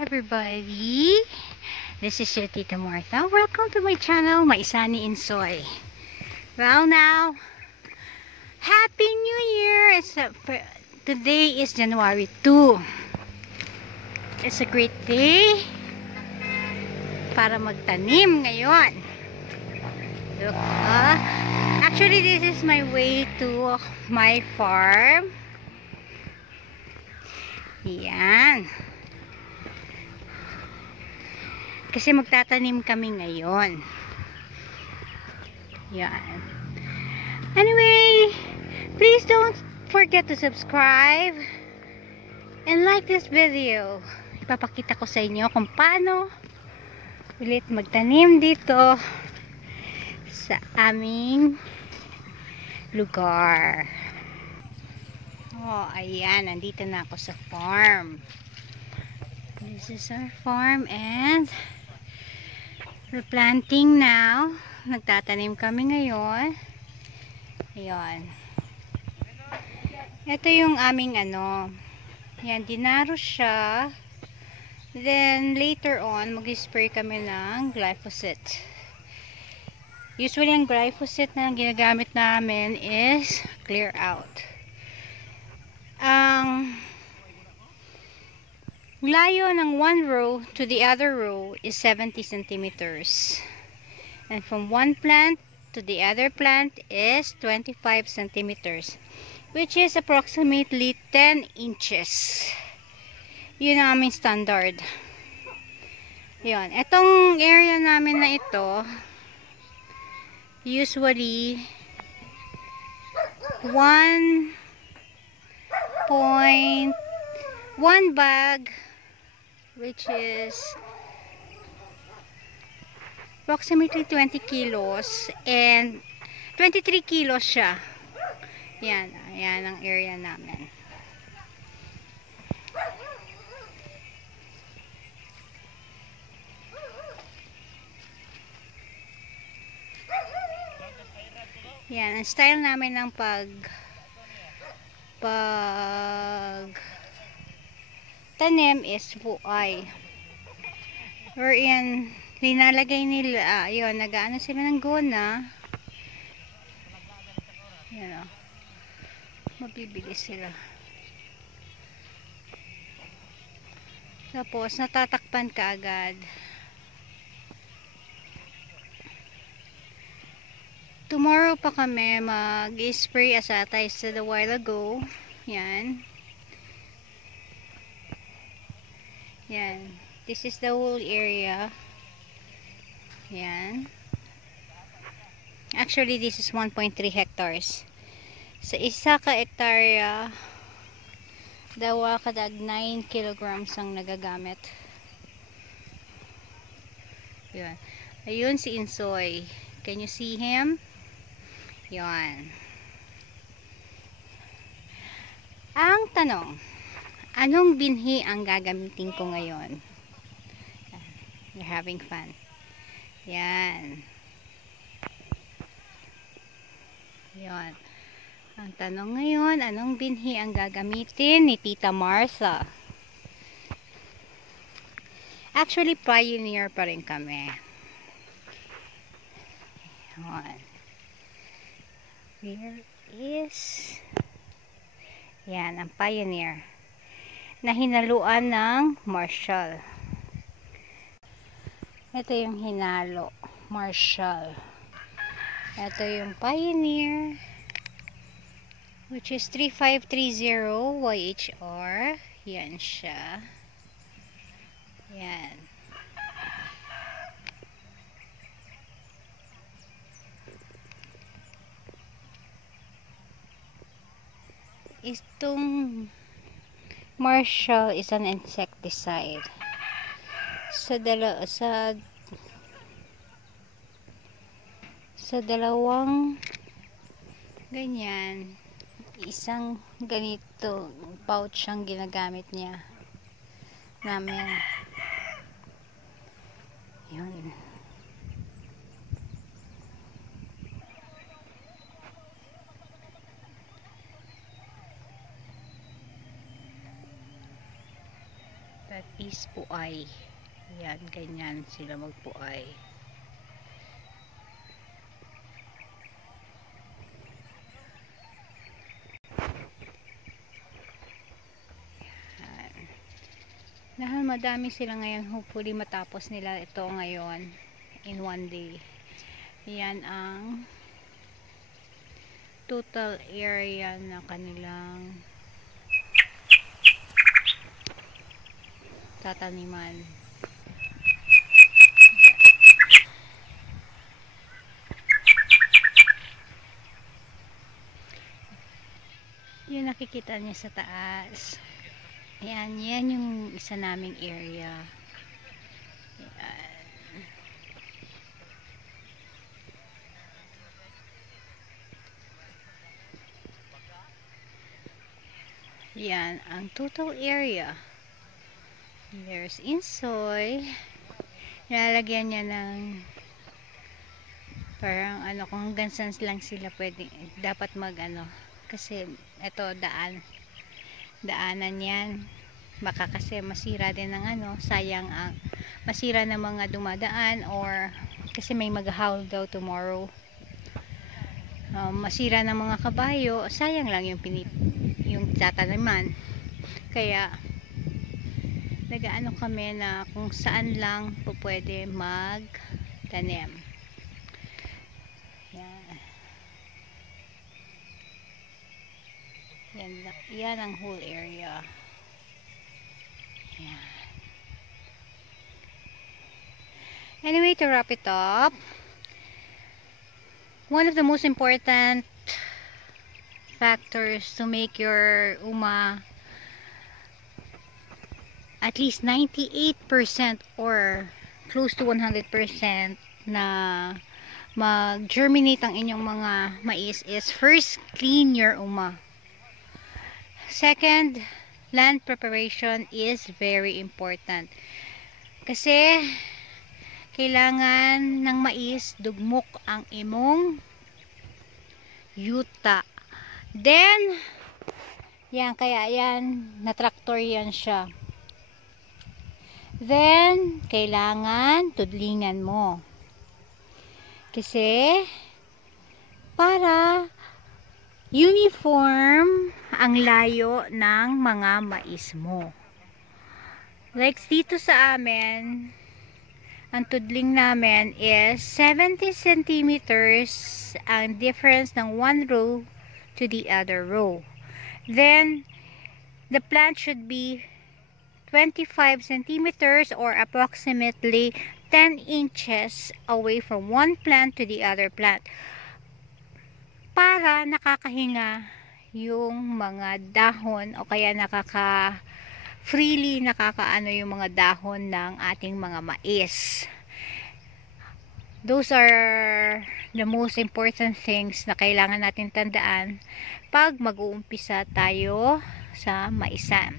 everybody, this is your Tita Martha. Welcome to my channel, Maisani Insoy. Well now, Happy New Year! Today is January 2. It's a great day para magtanim ngayon. Look, actually this is my way to my farm. Yan. Kasi magtatanim kami ngayon. Yan. Anyway, please don't forget to subscribe and like this video. Ipapakita ko sa inyo kung paano ulit magtanim dito sa aming lugar. Oh, ayan. Nandito na ako sa farm. This is our farm and we're planting now. Nagtatanim kami ngayon. Ayan. Ito yung aming yan, dinaro siya. Then later on, mag-spray kami ng glyphosate. Usually ang glyphosate na ginagamit namin is clear out. Ang layo ng one row to the other row is 70 centimeters. And from one plant to the other plant is 25 centimeters. Which is approximately 10 inches. Yun ang aming standard. Yun. Itong area namin na ito, usually 1 bag, which is approximately 20 kilos and 23 kilos siya. Yan, ayan ang area namin. Yan, ang style namin ng tanim is buay. Wherein linalagay nila, ayun, nag-aano sila ng gona. Yan, mabibili sila. Tapos natatakpan ka agad. Tomorrow pa kami mag-spray as I said a while ago. Yan. Yan. This is the whole area. Yan. Actually, this is 1.3 hectares. Sa isa ka hektarya, dawa kadag 9 kilograms ang nagagamit. Yan. Ayun si Insoy. Can you see him? Yan. Ang tanong, anong binhi ang gagamitin ko ngayon? You're having fun. Yan. Yan. Ang tanong ngayon, anong binhi ang gagamitin ni Tita Martha? Actually, pioneer pa rin kami. Yan. Here is yan, ang pioneer na hinaluan ng Marshall. Ito yung hinalo, Marshall. Ito yung pioneer, which is 3530 YHR. Yan siya. Yan. Itong Marshall is an insecticide. Sa dalawang ganyan, isang ganito pouch ang ginagamit niya namin. Yun. That is puay. Yan, ganyan sila magpuay. Dahil madami sila ngayon, hopefully matapos nila ito ngayon in one day. Yan ang total area na kanilang tataniman. Yun nakikita niya sa taas. Ayan, yan yung isa naming area. Ayan. Yan ang total area. There's Insoy. Nilalagyan niya ng parang ano, kung hanggang saan lang sila pwede, dapat mag ano, kasi ito daanan yan, baka kasi masira din ng ano, sayang ang masira ng mga dumadaan, or kasi may mag-haul daw tomorrow, masira ng mga kabayo, sayang lang yung tataniman. Kaya nag-ano kami na kung saan lang po pwede magtanim. Yan ang whole area. Yan. Anyway, to wrap it up, one of the most important factors to make your uma at least 98% or close to 100% na mag-germinate ang inyong mga mais is first, clean your uma. Second, land preparation is very important. Kasi kailangan ng mais dugmok ang imong yuta. Then, yan, kaya yan, na traktor yan siya. Then, kailangan tudlingan mo. Kasi, para uniform ang layo ng mga mais mo. Like dito sa amin, ang tudling namin is 70 centimeters ang difference ng one row to the other row. Then, the plant should be 25 centimeters or approximately 10 inches away from one plant to the other plant, para nakakahinga yung mga dahon, o kaya freely nakakaano yung mga dahon ng ating mga mais. Those are the most important things na kailangan natin tandaan pag mag-uumpisa tayo sa maisan.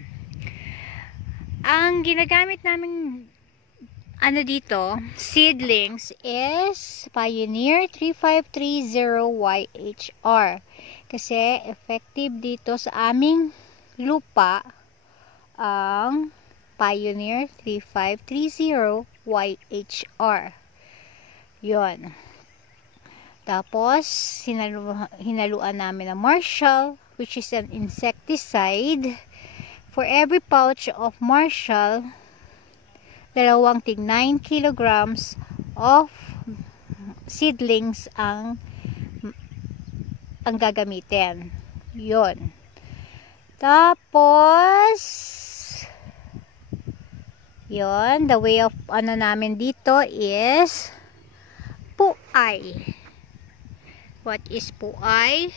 Ang ginagamit namin ano dito, seedlings, is Pioneer 3530YHR. Kasi effective dito sa aming lupa ang Pioneer 3530YHR. Yon. Tapos, hinaluan namin ng Marshall, which is an insecticide. For every pouch of Marshall, 2 tig 9 kilograms of seedlings ang gagamitin. Yun. Tapos, yun, the way of ano namin dito is puay. What is puay?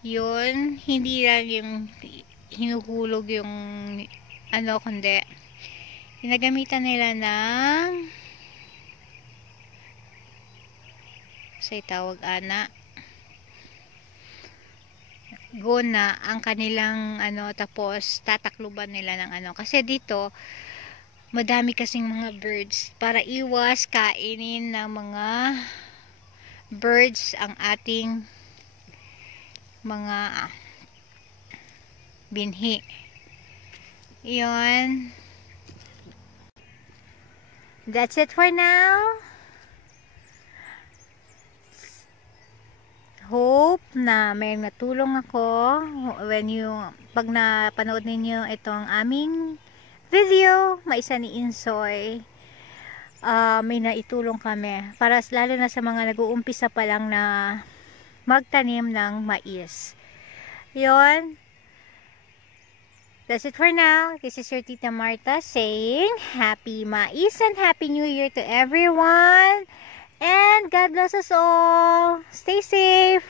Yun, hindi lang yung hinuhulog yung ano, kundi ginagamitan nila ng say tawag ana gona ang kanilang ano, tapos tatakluban nila ng ano, kasi dito madami kasing mga birds, para iwas kainin ng mga birds ang ating mga binhi. Yun. That's it for now. Hope na may natulong ako pag napanood ninyo itong aming video, Maisa ni Insoy. May naitulong kami para lalo na sa mga nag-uumpisa pa lang na magtanim ng mais. Yon. That's it for now. This is your Tita Martha saying Happy Mais and Happy New Year to everyone. And God bless us all. Stay safe.